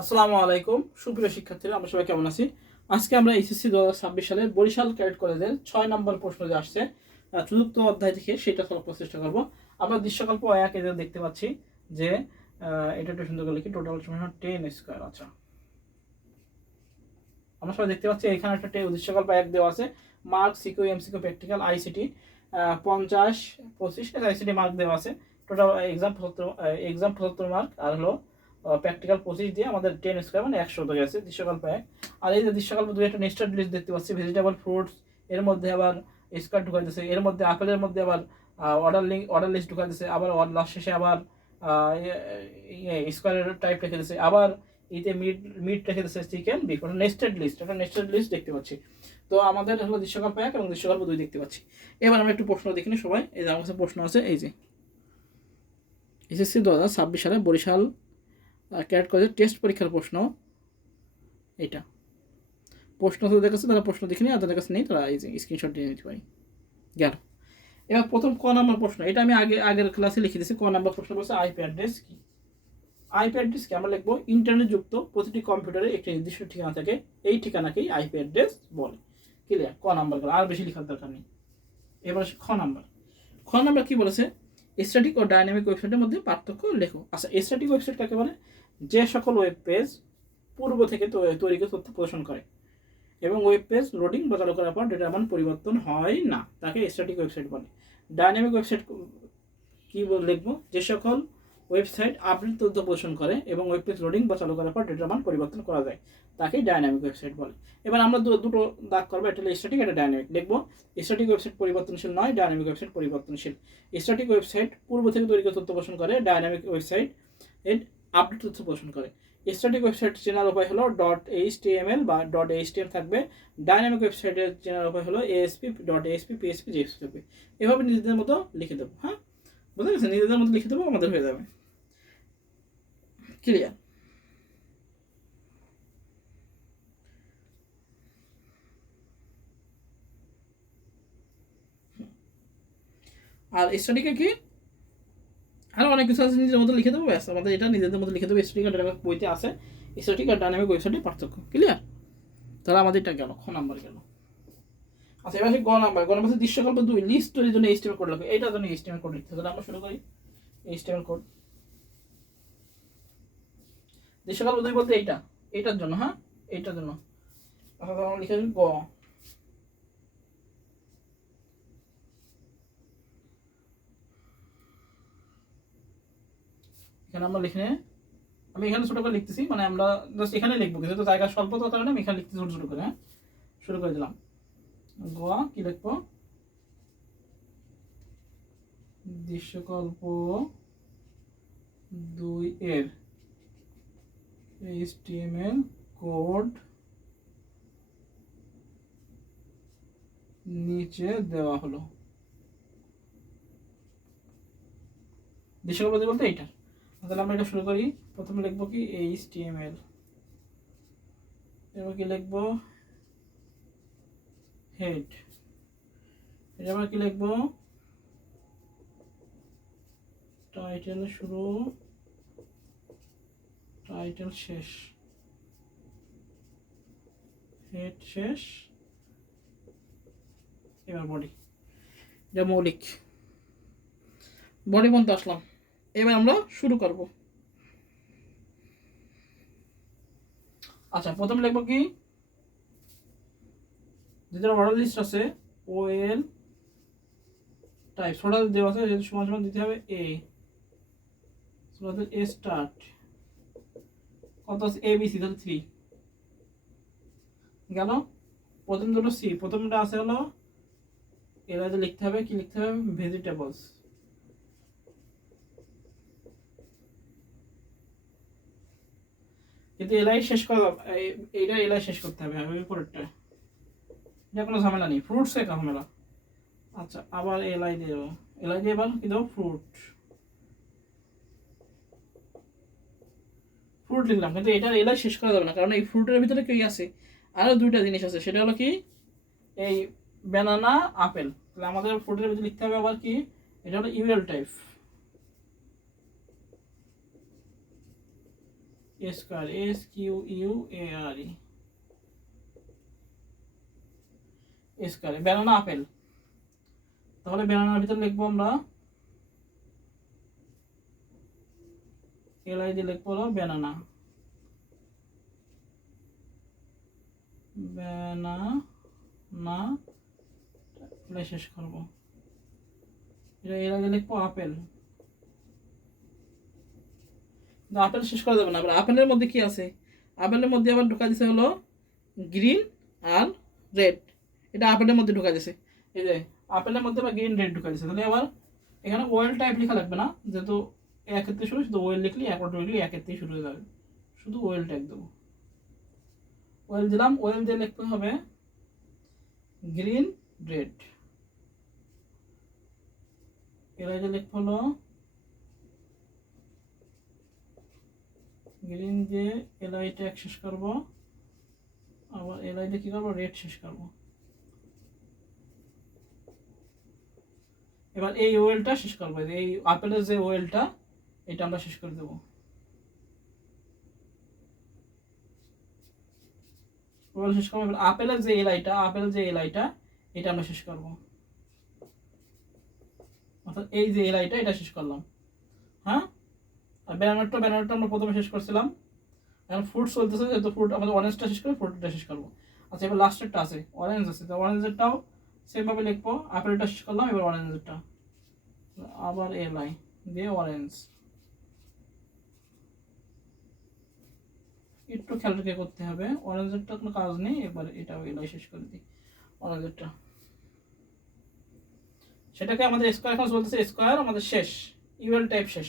আসসালামু আলাইকুম সুপ্রিয় শিক্ষার্থীরা, আমরা সবাই কেমন আছি? আজকে আমরা এইচএসসি 2026 সালের বরিশাল ক্যাডেট কলেজের 6 নম্বর প্রশ্ন যে আসছে চতুর্থ অধ্যায় থেকে সেটা সলভ করার চেষ্টা করব। আমরা দৃশ্যকল্প 1 এ দেখতে পাচ্ছি যে এটা একটু সুন্দর করে লিখি, টোটাল সময় 10 স্কয়ার। আচ্ছা, আমরা সবাই দেখতে পাচ্ছি এখানে একটা দৃশ্যকল্প 1 দেওয়া আছে, mark, CQ, MCQ, practical, ICT 50, 25 ICT mark দেওয়া আছে। টোটাল এক্সাম 75 মার্ক, আর হলো প্র্যাকটিক্যাল 25 দিয়ে আমাদের 10 স্কয়ার মানে 100 হয়ে গেছে দৃশ্যকল্প 1। আর এই যে দৃশ্যকল্প 2 একটা নেস্টেড লিস্ট দেখতে পাচ্ছি, ভেজিটেবল, ফ্রুটস, এর মধ্যে আবার স্কয়ার ঢুকাই দিয়েছে, এর মধ্যে আপেলের মধ্যে আবার অর্ডার লিস্ট ঢুকাই দিয়েছে, আবার লাস্ট শেষে আবার স্কয়ারের টাইপ রেখে দিয়েছে, আবার এতে মিট রেখে দিয়েছে চিকেন, বিফ। নেস্টেড লিস্ট, একটা নেস্টেড লিস্ট দেখতে পাচ্ছি। তো আমাদের হলো দৃশ্যকল্প 1 এবং দৃশ্যকল্প 2 দেখতে পাচ্ছি। এবার আমরা একটু প্রশ্ন দেখি সবাই। এই যে আমার কাছে প্রশ্ন আছে, এই যে এসএসসি 2026 সালে বরিশাল ক্যাডেট কলেজের টেস্ট পরীক্ষার প্রশ্ন। এটা প্রশ্ন যাদের কাছে তারা প্রশ্ন দেখে নিই, আর যাদের কাছে নেই তারা এই যে স্ক্রিনশট দিয়ে নিতে পারি। গেল। এবার প্রথম ক নাম্বার প্রশ্ন, এটা আমি আগের ক্লাসে লিখে দিয়েছি। ক নাম্বার প্রশ্ন বলছে আইপি অ্যাড্রেস কি। আইপি অ্যাড্রেসকে আমরা লিখবো ইন্টারনেট যুক্ত প্রতিটি কম্পিউটারে একটি নির্দিষ্ট ঠিকানা থাকে, এই ঠিকানাকেই আইপি অ্যাড্রেস বলে। ক্লিয়ার? ক নাম্বার গেল, আর বেশি লেখার দরকার নেই। এবার খ নাম্বার কি বলেছে, স্ট্যাটিক ও ডাইনামিক ওয়েবসাইটের মধ্যে পার্থক্য লেখো। আচ্ছা, স্ট্যাটিক ওয়েবসাইট কাকে বলে? যে সকল ওয়েব পেজ পূর্ব থেকে তৈরি করে তথ্য প্রদর্শন করে এবং ওয়েব পেজ লোডিং বা চালু করার পর ডেটার মান পরিবর্তন হয় না, তাকে স্ট্যাটিক ওয়েবসাইট বলে। ডাইনামিক ওয়েবসাইট কি লিখবো? যে সকল ওয়েবসাইট আপডেট তথ্য প্রদর্শন করে এবং ওয়েব পেজ লোডিং বা চালু করার পর ডেটার মান পরিবর্তন করা যায়, তাকেই ডাইনামিক ওয়েবসাইট বলে। এবার আমরা দুটো দাগ করবো, এটা স্ট্যাটিক, এটা ডাইনামিক। লিখবো স্ট্যাটিক ওয়েবসাইট পরিবর্তনশীল নয়, ডাইনামিক ওয়েবসাইট পরিবর্তনশীল। স্ট্যাটিক ওয়েবসাইট পূর্ব থেকে তৈরি করে তথ্য প্রদর্শন করে, ডাইনামিক ওয়েবসাইট এর আপডেট তথ্য প্রদর্শন করে। স্ট্যাটিক ওয়েবসাইট চেনার উপায় হলো .html বা .html থাকবে, ডাইনামিক ওয়েবসাইটের চেনার উপায় হলো ASP, .asp, PHP, JS থাকবে। এভাবে নিজেদের মতো লিখে দেবো। হ্যাঁ, বুঝতে গেছে? নিজেদের মতো লিখে দেবো, আমাদের হয়ে যাবে। ক্লিয়ার? আর স্ট্যাটিকে কি আরও অনেক কিছু আছে, নিজের মতো লিখে দেবো, ব্যাস আমাদের এটা নিজেদের মতো লিখে দেবো। স্ট্যাটিক আর ডাইনামিক বইতে আছে, স্ট্যাটিক আর ডাইনামিক ওয়েবসাইটের পার্থক্য। ক্লিয়ার? তাহলে আমাদের এটা গেল, খ নাম্বার গেল। আচ্ছা, এবার গ নাম্বার দৃশ্যকল্প 2 লিস্ট তৈরির জন্য HTML কোড লাগবে। এইটার জন্য HTML কোড লিখতে হবে। তাহলে আমরা শুরু করি। HTML কোড দৃশ্যকল্প 2 বলতে এইটার জন্য। হ্যাঁ, এইটার জন্য। আচ্ছা, আমরা লিখে দিই গ। এখানে আমরা আমি এখানে ছোট করে লিখতেছি, মানে আমরা জাস্ট এখানে লিখবো, কিন্তু জায়গা স্বল্পতার কারণে আমি এখানে লিখতেছি ছোট করে। হ্যাঁ, শুরু করে দিলাম। গ কি লিখবো? দৃশ্যকল্প 2 এর HTML কোড নিচে দেওয়া হলো। দৃশ্যকল্প বলতে এইটা। তাহলে আমরা এটা শুরু করি। প্রথমে লিখবো কি HTML, এবার কি লিখবো হেড, এবার কি লিখবো টাইটেল শুরু, টাইটেল শেষ, হেড শেষ, এবার বডি। যা মৌলিক বডি পর্যন্ত আসলাম। এবার আমরা শুরু করব। আচ্ছা, প্রথমে লিখবো কি, যেটা অর্ডার লিস্ট আছে OL টাইপ ছোটা দেওয়া আছে, যেহেতু সমান সমান দিতে হবে A স্টার্ট, কত আছে ABC, তাহলে 3 গেল। প্রথম দুটো C, প্রথমটা আছে হলো এলাইতে লিখতে হবে, কি লিখতে হবে? ভেজিটেবলস। কিন্তু এলাই শেষ করা, এইটা এলাই শেষ করতে হবে, পরেরটা এটা কোনো ঝামেলা নেই, ফ্রুটস এর ঝামেলা। আচ্ছা, আবার এলাই দিয়ে দেবো, এলাই দিয়ে এবার কি দেবো? ফ্রুট লিখলাম, কিন্তু এটা এলাই শেষ করা যাবে না, কারণ এই ফ্রুটের ভিতরে কি আছে, আরো দুইটা জিনিস আছে। সেটা হলো কি, এই ব্যানানা, আপেল। তাহলে আমাদের ফ্রুটের ভিতরে লিখতে হবে আবার কি, এটা হলো UL type. A square, S Q U A R E, A square. Banana apple, তাহলে ব্যানানার ভিতরে লিখবো আমরা এল আই দিয়ে লিখবো হলো ব্যানানা, ব্যানানা শেষ করবো। এটা এর আগে লিখবো আপেল, আপেল শেষ করা যাবে না। আবার আপেলের মধ্যে কি আছে, আপেলের মধ্যে আবার ঢোকা দিছে হলো গ্রিন আর রেড, এটা আপেলের মধ্যে ঢোকা দিছে। এই যে আপেলের মধ্যে আবার গ্রিন রেড ঢোকা দিছে, তাহলে আবার এখানে ওয়েল টাইপ লেখা লাগবে না, যেহেতু একের থেকে শুরু, শুধু ওয়েল লিখলে এক অটোমেটিকলি একের থেকে শুরু হয়ে যাবে, শুধু ওয়েল টাইপ দেবো। ওয়েল দিলাম, ওয়েল দিয়ে লিখতে হবে গ্রিন রেড, এর আগে লিখতে হলো গ্রিন দিয়ে এলআইটা এক শেষ করবো, আবার এলআই দিয়ে কি করবো, রেড শেষ করবো। এবার এই ওয়েলটা শেষ করবো, এই আপেলের যে ওয়েলটা এটা আমরা শেষ করে দেবো। ওয়েল শেষ করবো, এবার আপেলের যে এলআইটা, আপেলের যে এলআইটা এটা আমরা শেষ করবো, অর্থাৎ এই যে এলআইটা এটা শেষ করলাম। হ্যাঁ, আর ব্যানারটা আমরা প্রথমে শেষ করছিলাম, এখন ফ্রুট চলতেছে, যেহেতু ফ্রুট আমাদের অরেঞ্জটা শেষ করে ফ্রুটটা শেষ করবো। আচ্ছা, এবার লাস্টেরটা আছে অরেঞ্জ আছে, তো অরেঞ্জেরটাও সেমভাবে লিখবো, আপেলটা শেষ করলাম, এবার অরেঞ্জেরটা আবার এলআই দিয়ে অরেঞ্জ। একটু খেয়াল রেখে করতে হবে, অরেঞ্জেরটা কোনো কাজ নেই, এবার এটাও এলআই শেষ করে দিই অরেঞ্জেরটা। সেটাকে আমাদের স্কোয়ার এখন চলতেছে, স্কোয়ার আমাদের শেষ, ইউএল টাইপ শেষ,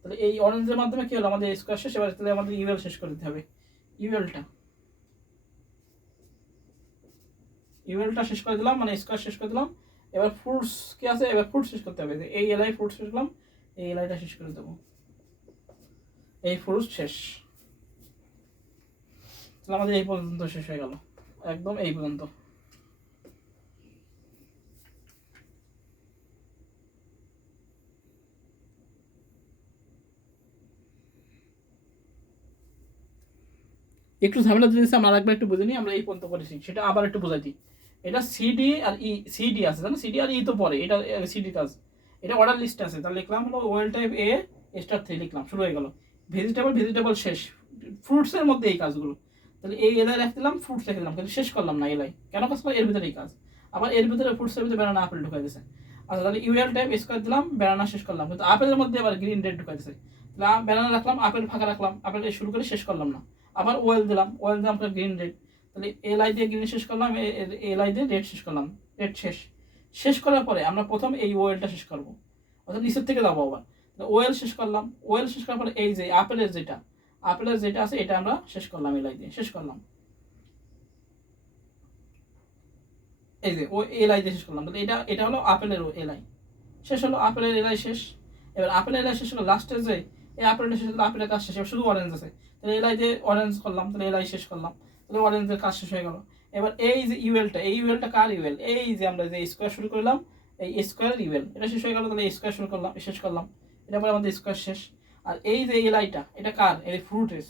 তাহলে এই অরেঞ্জের মাধ্যমে কি হলো, আমাদের স্কোয়ার শেষ। এবার তাহলে আমাদের ইউএল শেষ করে দিতে হবে, ইউএলটা শেষ করে দিলাম, মানে স্কোয়ার শেষ করে দিলাম। এবার ফ্রুটস কি আছে, এবার ফ্রুট শেষ করতে হবে, এই এলআই ফ্রুট শেষ করলাম, এই এলআইটা শেষ করে দেবো, এই ফ্রুট শেষ। তাহলে আমাদের এই পর্যন্ত শেষ হয়ে গেল, একদম এই পর্যন্ত। একটু ঝামেলা দিয়েছে, আমরা আরেকবার একটু বুঝে নিই, আমরা এই পর্যন্ত করেছি সেটা আবার একটু বোঝাই দিই। এটা সিডি আর ই, সিডি আছে জানো, সিডি আর ই তো পরে, এটা সিডি কাজ, এটা অর্ডার লিস্ট আছে। তাহলে লিখলাম হলো ওয়েল টাইপ এ স্টার 3 লিখলাম, শুরু হয়ে গেল। ভেজিটেবল শেষ, ফ্রুটসের মধ্যে এই কাজগুলো। তাহলে এই এলাই রেখে দিলাম, ফ্রুটস রেখে দিলাম, কিন্তু শেষ করলাম না এলাই, কেন কাজ করলাম, এর ভিতরে এই কাজ। আবার এর ভিতরে ফ্রুটসের ভিতরে ব্যানানা আপেল ঢুকাই দিয়েছে। আচ্ছা, তাহলে ইউএল টাইপ স্কোয়ার দিলাম, ব্যানানা শেষ করলাম, কিন্তু আপেলের মধ্যে আবার গ্রিন রেড ঢুকাই দিয়েছে। তাহলে ব্যানানা রাখলাম, আপেল ফাঁকা রাখলাম, আপেল শুরু করে শেষ করলাম না। আবার ওয়েল দিলাম, ওয়েল দিলাম গ্রিন রেড, তাহলে এলআই দিয়ে গ্রিন শেষ করলাম, এলআই দিয়ে রেড শেষ করলাম, রেড শেষ। শেষ করার পরে আমরা প্রথম এই ওয়েলটা শেষ করবো, অর্থাৎ নিচের থেকে যাবো আবার। ওয়েল শেষ করলাম, ওয়েল শেষ করার পরে এই যে আপেলের যেটা আছে এটা আমরা শেষ করলাম, এলআই দিয়ে শেষ করলাম, এই যে ও এলআই দিয়ে শেষ করলাম। তাহলে এটা হলো আপেলের এলআই শেষ হলো, আপেলের এলআই শেষ। এবার আপেলের এলআই শেষ হলো, লাস্টে যে এই আপেলটা শেষ হলো, আপেলের কাজ শেষ, এবার শুধু অরেঞ্জ আছে, তাহলে এলআই দিয়ে অরেঞ্জ করলাম, তাহলে এলআই শেষ করলাম, তাহলে অরেঞ্জের কাজ শেষ হয়ে গেল। এবার এই যে ইউএলটা, এই ইউএলটা কার ইউএল, এই যে আমরা যে স্কোয়ার শুরু করলাম, এই স্কোয়ারের ইউএল এটা শেষ হয়ে গেল, তাহলে স্কোয়ার শুরু করলাম, শেষ করলাম, এটা পরে আমাদের স্কোয়ার শেষ। আর এই যে এলআইটা এটা কার, এই ফ্রুটের,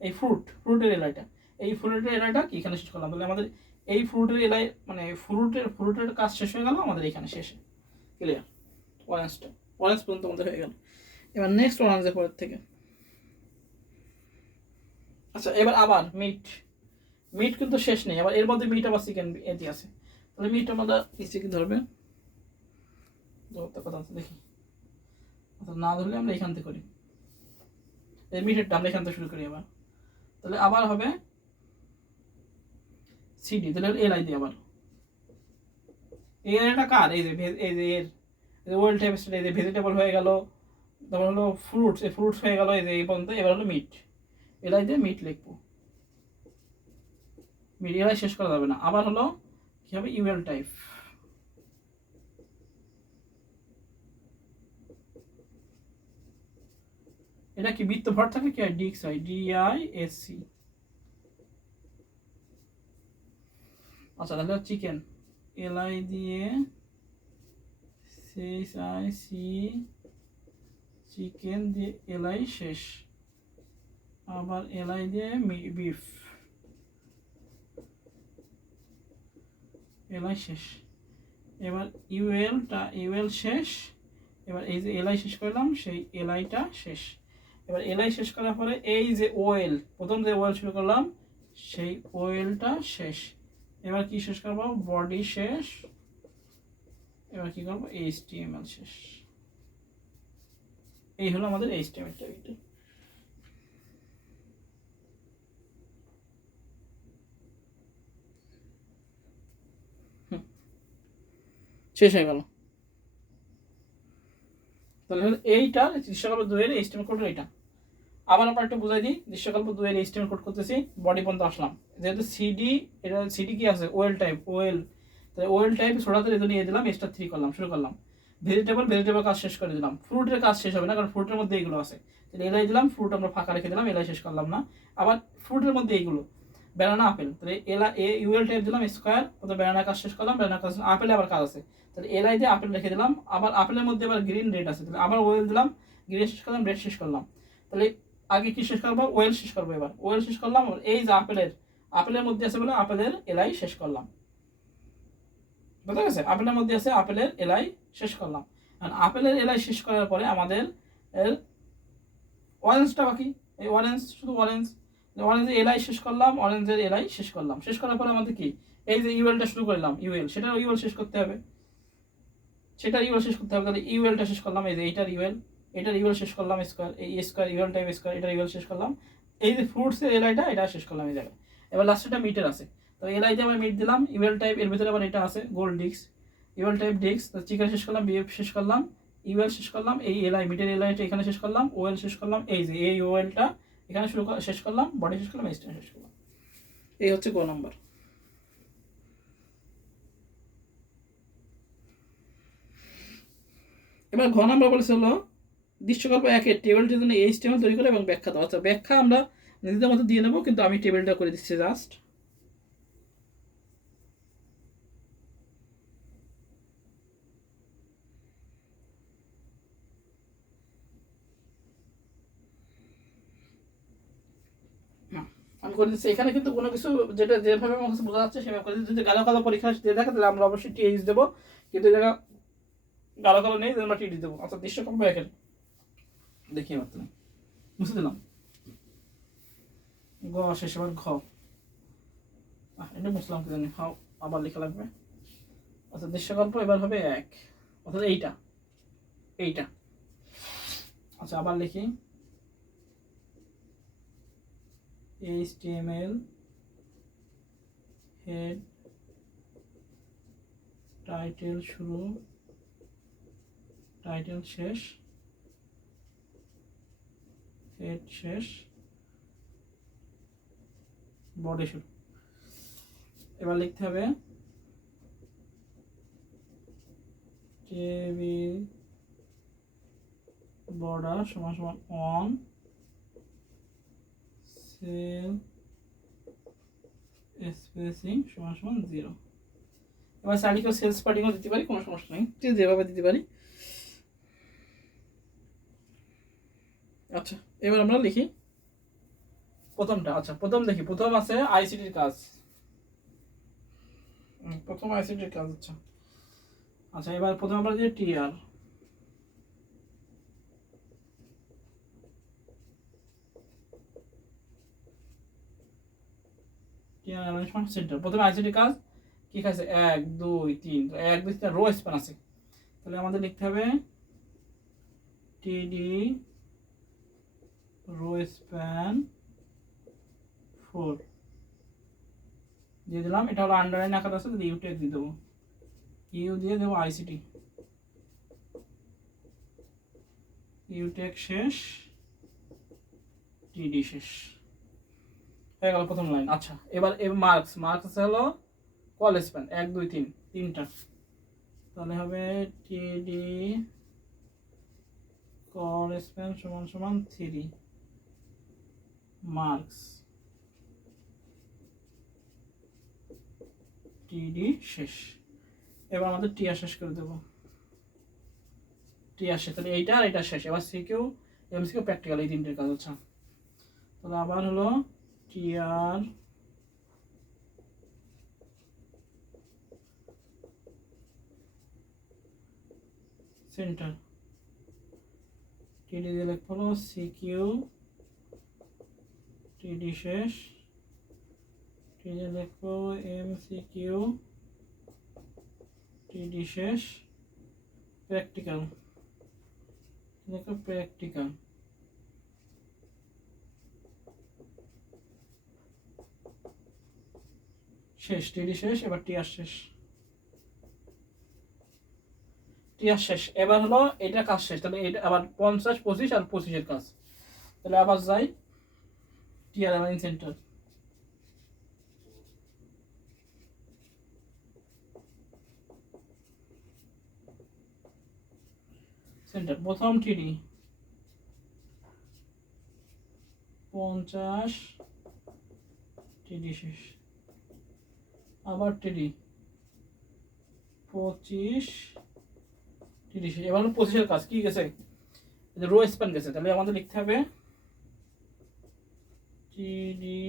এই ফ্রুটের এলআইটা, এই ফ্রুটের এলআইটা কি এখানে শেষ করলাম, তাহলে আমাদের এই ফ্রুটের এলআই মানে ফ্রুটের কাজ শেষ হয়ে গেল আমাদের এখানে শেষে। ক্লিয়ার, অরেঞ্জ পর্যন্ত আমাদের হয়ে গেল। এবার নেক্সট অরেঞ্জের পরের থেকে, আচ্ছা এবার আবার মিট কিন্তু শেষ নেই, আবার এর মধ্যে মিট আবার চিকেন এটি আছে, তাহলে মিট আমরা চিকেন ধরবে, ধরতে কথা আছে দেখি, আচ্ছা না ধরলে আমরা এখান থেকে করি, এই মিটেরটা আমরা এখান থেকে শুরু করি। আবার তাহলে আবার হবে সিডি, তাহলে এলআই দিয়ে আবার এর কার, এই যে এর ওয়েল টাইপ, এই যে ভেজিটেবল হয়ে গেল, তারপর হলো ফ্রুটস, এই ফ্রুটস হয়ে গেল, এই যে এই পর্যন্ত। এবার হলো মিট, এলাই দিয়ে মিট লিখবো, মিট এলাই শেষ করা যাবে না। আবার হলো কি হবে, ইউএল টাইপ, এটা কি বৃত্ত ভর থাকে, কি হয় ডিএক্স হয়, ডিআইএসসি। আচ্ছা তাহলে চিকেন, এলআই দিয়ে সি চিকেন দিয়ে এলআই শেষ, আবার এলআই দিয়ে বিফ, এলআই শেষ। এবার ইউএল শেষ। এবার এই যে এলআই শেষ করলাম সেই এলআইটা শেষ। এবার এলআই শেষ করার পরে এই যে ওএল, প্রথম যে ওএল শুরু করলাম সেই ওএলটা শেষ। এবার কি শেষ করবো? বডি শেষ। এবার কি করবো? এইচটিএমএল শেষ। এই হলো আমাদের এইচটিএমএল ট্যাগটা। শেষ হয়ে গেল। তাহলে এইটা দৃশ্যকল্প 2 এর এইচটিএমএল কোড এটা। আবার আমরা একটু বুঝাই দিই, দৃশ্যকল্প 2 এর এইচটিএমএল কোড করতেছি, বডি পর্যন্ত আসলাম। যেহেতু সিডি, এটা সিডি কি আছে? Well type, well. তাহলে ওয়েল টাইপ ছোটাতে এটা নিয়ে দিলাম, এক্সট্রা 3 করলাম, শুরু করলাম। ভেজিটেবল কাজ শেষ করে দিলাম। ফ্রুটের কাজ শেষ হবে না, কারণ ফ্রুটের মধ্যে এইগুলো আছে। তাহলে এলাই দিলাম, ফ্রুট আমরা ফাঁকা রেখে দিলাম, এলাই শেষ করলাম না। আবার ফ্রুটের মধ্যে এইগুলো ব্যানানা, আপেল, তাহলে ইউএল টাইপ দিলাম স্কোয়ার, তাহলে ব্যানানা কাজ শেষ করলাম, ব্যানানা কাজ। আপেলে আবার কাজ আছে, তাহলে এলাই দিয়ে আপেল রেখে দিলাম। আবার আপেলের মধ্যে আবার গ্রিন রেড আছে, তাহলে আবার ওয়েল দিলাম, গ্রিন শেষ করলাম, রেড শেষ করলাম। তাহলে আগে কি শেষ করবো? ওয়েল শেষ করবো। এবার ওয়েল শেষ করলাম, এই যে আপেলের মধ্যে আছে বলে আপেলের এলাই শেষ করলাম। বুঝা গেছে? আপেলের মধ্যে আছে, আপেলের এলাই শেষ করলাম। আর আপেলের এলাই শেষ করার পরে আমাদের অরেঞ্জটা বাকি। এই অরেঞ্জ, শুধু অরেঞ্জ, অরেঞ্জের এলাই শেষ করলাম, অরেঞ্জের এলাই শেষ করলাম। শেষ করার পরে আমাদের কি, এই যে ইউএলটা শুরু করলাম, ইউএল, সেটা ইউএল শেষ করতে হবে, সেটা ইউএল শেষ করতে হবে। তাহলে ইউএলটা শেষ করলাম, এই যে এইটার ইউএল, এটার ইউএল শেষ করলাম স্কোয়ার, এই স্কোয়ার ইউএল টাইপ স্কোয়ার, এটার ইউএল শেষ করলাম। এই যে ফ্রুটসের এলাইটা, এটা শেষ করলাম এই জায়গায়। এবার লাস্টেটা মিটের আছে, তো এলাই দিয়ে আমরা মিট দিলাম, ইউএল টাইপ, এর ভিতরে আবার এটা আছে gold disc, UL type disc, তো চিকেন শেষ করলাম, বিএফ শেষ করলাম, ইউএল শেষ করলাম, এই এলাই মিটের এলাইটা এখানে শেষ করলাম, ওএল শেষ করলাম, এই যে এই ওএলটা এখানে শেষ করলাম, বডি শেষ করলাম, এইচটা শেষ করলাম। এই হচ্ছে গো নাম্বার। এবার ঘ নাম্বার বলেছে হলো দৃশ্যকল্প 1 এর টেবিলটির জন্য এইচটিএমএল তৈরি করে এবং ব্যাখ্যা দাও। আচ্ছা, ব্যাখ্যা আমরা নিজেদের মতো দিয়ে নেবো, কিন্তু আমি টেবিলটা করে দিচ্ছি জাস্ট। আমি করে দিচ্ছি এখানে, কিন্তু কোনো কিছু যেটা যেভাবে আমার কাছে বোঝা যাচ্ছে সেভাবে করে দিচ্ছি। যদি গালো কালো পরীক্ষা দিয়ে থাকে তাহলে আমরা অবশ্যই টিএইচ দেবো, কিন্তু এই জায়গা গালো কালো নেই, আমরা টিডি দেবো। আচ্ছা, দৃশ্যকল্প 1 এর দেখি এবার তুমি বুঝতে দিলাম। গ শেষ, এবার ঘ। এটা বুঝলাম কি জানি, হাও আবার লেখা লাগবে। আচ্ছা, দৃশ্যকল্প এবার হবে 1, অর্থাৎ এইটা, এইটা। আচ্ছা, আবার লিখি, HTML হেড, টাইটেল শুরু, টাইটেল শেষ, হেড শেষ, বডি শুরু। এবার লিখতে হবে টেবিল বর্ডার সমান সমান অন সেল স্পেসিং সমান সমান 0। এবার চাইলে কেউ সেলস পার্টিংও দিতে পারি, কোনো সমস্যা নেই, যেভাবে দিতে পারি। আচ্ছা, এবার আমরা লিখি প্রথমটা। আচ্ছা, প্রথম দেখি, প্রথম আছে আইসিটির কাজ, প্রথম আইসিটির কাজ। আচ্ছা আচ্ছা, এবার প্রথম আমরা যে টিআর, অ্যারেঞ্জমেন্ট সেন্টার। প্রথমে আইসিটি কাজ কি আছে? 1 2 3, 1 2 3 রো স্প্যান আছে, তাহলে আমাদের লিখতে হবে টিডি রো স্প্যান 4 দিয়ে দিলাম। এটা হলো আন্ডারলাইন আকার আছে, তাহলে ইউটেক দিয়ে দেবো, ইউ দিয়ে দেবো আইসিটি, ইউটেক শেষ, টিডি শেষ হয়ে গেল প্রথম লাইন। আচ্ছা, এবার মার্কস, মার্কস হলো কল স্প্যান 1 2 3, তিনটা, তাহলে হবে টিডি কল স্প্যান সমান সমান 3 মার্কস, টিডি শেষ। এবার আমাদের টিআর শেষ করে দেবো, টিআর শেষ, তাহলে এইটা আর এটা শেষ। এবার সিকিউ এমসিকিউ প্র্যাকটিক্যাল, এই তিনটের কাজ। আচ্ছা, তাহলে আবার হলো টিআর সেন্টার, টিডি দিয়ে লিখবো হলো সিকিউ, টিডি শেষ, টিডি লিখবো এমসিকিউ, টিডি শেষ, প্র্যাকটিক্যাল দেখো প্র্যাকটিক্যাল, শেষ টিডি শেষ, এবার টিআর শেষ, টিআর শেষ। এবার হলো এটা কাজ শেষ, তাহলে এটা আবার 50 25 আর 25-এর কাজ। তাহলে আবার যাই টিআর অ্যালাইন সেন্টার, সেন্টার প্রথম টিডি 50, টিডি শেষ, আবার টিডি 25, টিডি শেষ। এবার 25-এর কাজ কি গেছে, রো স্প্যান গেছে, তাহলে আমাদের লিখতে হবে টিডি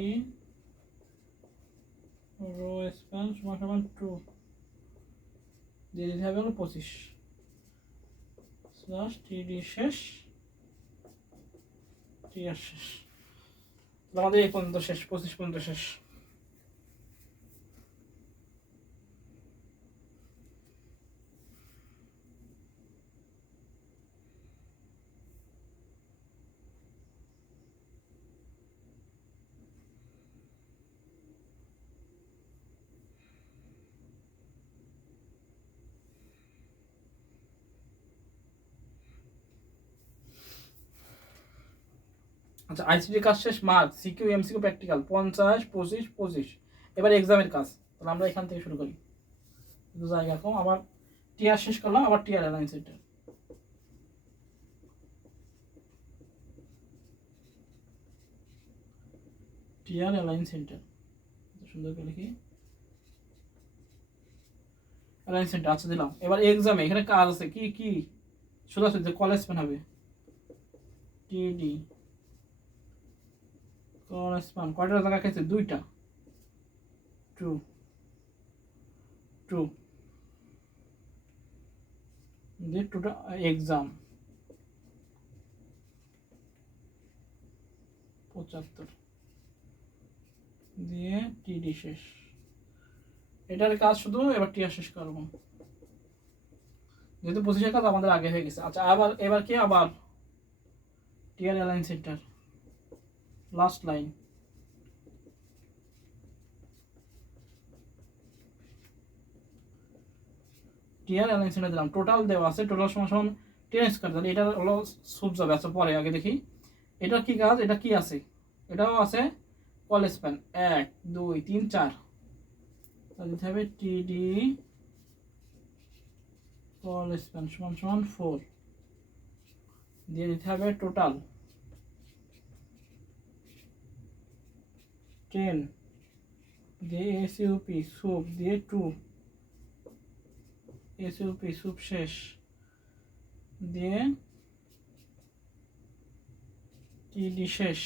রো স্প্যান সমান সমান 2 দিয়ে দিতে হবে হলো 25 স্ল্যাশ টিডি শেষ, টিআর শেষ। আমাদের এই পর্যন্ত শেষ, 25 পর্যন্ত শেষ। আচ্ছা, আইসিটি কাজ শেষ, মার্ক সিকিউ এমসিকিউ প্র্যাকটিক্যাল 50 25 25। এবার এক্সামের কাজ, তাহলে আমরা এখান থেকে শুরু করি, জায়গা কম। আবার টিআর শেষ করলাম, আবার TR align centre, TR align centre সুন্দর করে লিখি অ্যালাইন সেন্টার। আচ্ছা দিলাম। এবার এক্সামে এখানে কাজ আছে কি কি, সোজাসুজি কলেজ পেন হবে টিডি কলেজ পেন, কয়টা জায়গা খেয়েছে, 2টা, 2 2 দিয়ে 2টা এক্সাম 75 দিয়ে টিডি শেষ। এটার কাজ শুধু এবার টিআর শেষ করবো, যেহেতু 25-এর কাজ আমাদের আগে হয়ে গেছে। আচ্ছা আবার এবার কি, আবার TR align centre last line, TR align centre দিলাম। টোটাল দেওয়া আছে, টোটাল সমান সমান 10 স্কয়ার, তাহলে এটা হলো সুপ যাবে। আচ্ছা পরে আগে দেখি এটা কি কাজ, এটা কি আছে, এটাও আছে কলেজ প্যান 1 2 3 4, তাহলে দিতে হবে টিডি কলেজ প্যান সমান সমান 4 দিয়ে দিতে হবে টোটাল 10 দিয়ে এসইউপি সুপ দিয়ে 2 এসইউপি সুপ শেষ দিয়ে টিডি শেষ,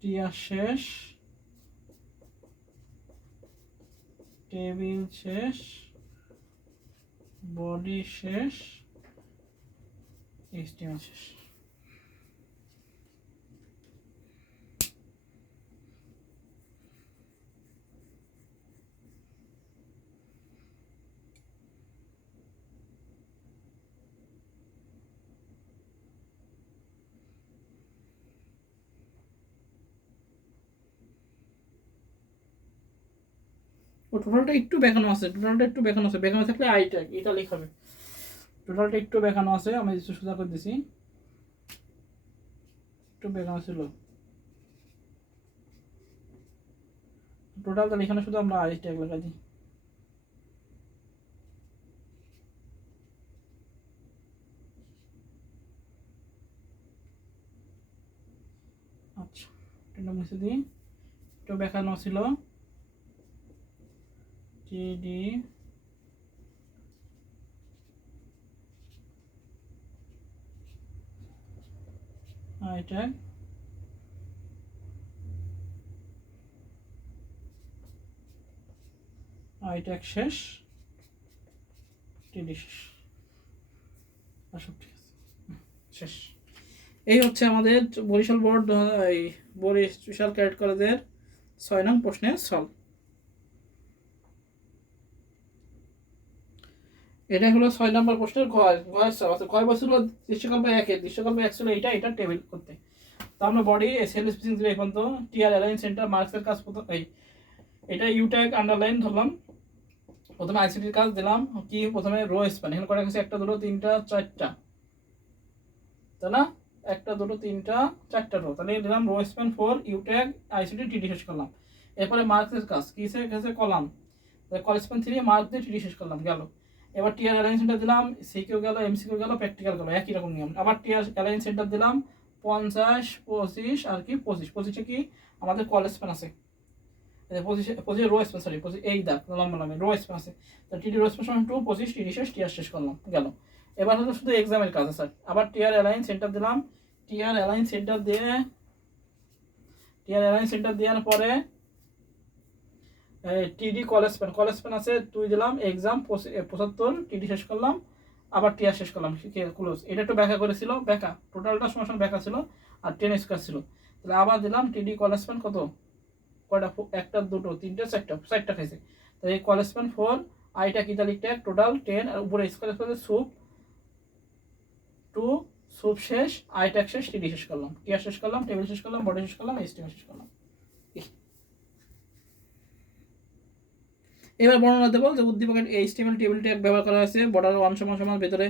টিআর শেষ, টেবিল শেষ, বডি শেষ, এইচটিএমএল শেষ। ও টোটালটা একটু দেখানো আছে, টোটালটা একটু দেখানো আছে, দেখানো থাকলে আইটা এটা লেখাবে। টোটালটা একটু দেখানো আছে, আমি সোজা করে দিছি, একটু দেখানো ছিল টোটাল, তাহলে এখানে শুধু আমরা আইটা লেখা দিই। আচ্ছা এটা মুছে দিই, একটু দেখানো ছিল টিডি আই ট্যাগ শেষ, টিডি শেষ, সব ঠিক আছে, শেষ। এই হচ্ছে আমাদের বরিশাল বোর্ড এই বরিশাল ক্যাডেট কলেজের 6 নং প্রশ্নের সলভ। এটা হলো 6 নম্বর প্রশ্নের কয় বছর হলো দৃশ্যকল্প 1 দৃশ্যকল্প 1 ছিল এটা টেবিল করতে। তো আমরা বডি সেল স্পেসিং দিলে এখন তো টিআর অ্যালাইন সেন্টার মার্কসের কাজ এটা ইউ ট্যাগ আন্ডারলাইন ধরলাম। প্রথমে আইসিটির কাজ দিলাম কি, প্রথমে রো স্প্যান এখানে কটা গেছে 1 2 3 4 তাই না, 1 2 3 4 রো, তাহলে দিলাম rowspan 4 U tag ICT TD শেষ করলাম। এরপরে মার্কসের কাজ কিসে গেছে কলাম, কল স্প্যান 3 মার্ক দিয়ে টিডি শেষ করলাম গেল। এবার টিআর অ্যালাইন সেন্টার দিলাম, সিকিউ গেল, এমসিকিউ গেল, প্র্যাকটিক্যাল গেল, একই রকম নিয়ম। আবার টিআর অ্যালাইন সেন্টার দিলাম 50 25 আর কি 25 কি আমাদের কল স্প্যান আছে 25 রো স্প্যান, সরি 25 এই দাগ লম্বা লম্বা রো স্প্যান আছে, তো টিডি রো স্প্যান 2 25 টিডি শেষ, টিআর শেষ করলাম গেল। এবার হলো শুধু এক্সামের কাজ আছে। আবার টিআর অ্যালাইন সেন্টার দিলাম, টিআর অ্যালাইন সেন্টার দেওয়ার পরে টিডি কল স্প্যান আছে 2 দিলাম, এক্সাম 75 টিডি শেষ করলাম, আবার টিআর শেষ করলাম ক্লোজ। এটা একটু ব্যাখ্যা করেছিল, ব্যাখ্যা টোটালটা সময় ব্যাখ্যা ছিল আর 10 স্কোয়ার ছিল। তাহলে আবার দিলাম টিডি কল স্প্যান কত, কয়টা, 1 2 3 4টা খাইছে। তাহলে এই কল স্প্যান 4 আইটা কি তাহলে ট্যাগ টোটাল 10 আর উপরে স্কোয়ার স্পেসে সুপ 2 সুপ শেষ, আই ট্যাগ শেষ, টিডি শেষ করলাম, টিআর শেষ করলাম, টেবিল শেষ করলাম, বডি শেষ করলাম, এসটিএম শেষ করলাম। এবার বর্ণনা দেবো যে উদ্দীপকের এইচটিএমএল টেবিল ট্যাগ ব্যবহার করা হয়েছে বর্ডার 1 সমান ভেতরে।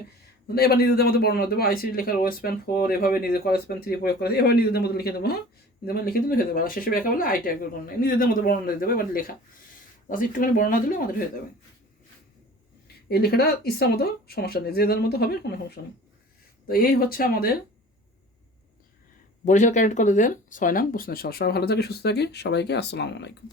এবার নিজেদের মতো বর্ণনা দেবো, আইসিটি লেখার ও স্প্যান 4 এভাবে নিজে কল স্প্যান 3 প্রয়োগ করা, এভাবে নিজেদের মতো লিখে দেবো। হ্যাঁ, নিজেদের মতো লিখে দিলে হয়ে যাবে। আর শেষে ব্যাখ্যা বলে আই ট্যাগ নিজেদের মতো বর্ণনা দিতে হবে, এবার লেখা আচ্ছা একটুখানি বর্ণনা দিলে আমাদের হয়ে যাবে। এই লেখাটা ইচ্ছা মতো, সমস্যা নেই, যেদের মতো হবে কোনো সমস্যা নেই। তো এই হচ্ছে আমাদের বরিশাল ক্যাডেট কলেজের 6 নং প্রশ্নের সব। সবাই ভালো থাকে, সুস্থ থাকে, সবাইকে আসসালামু আলাইকুম।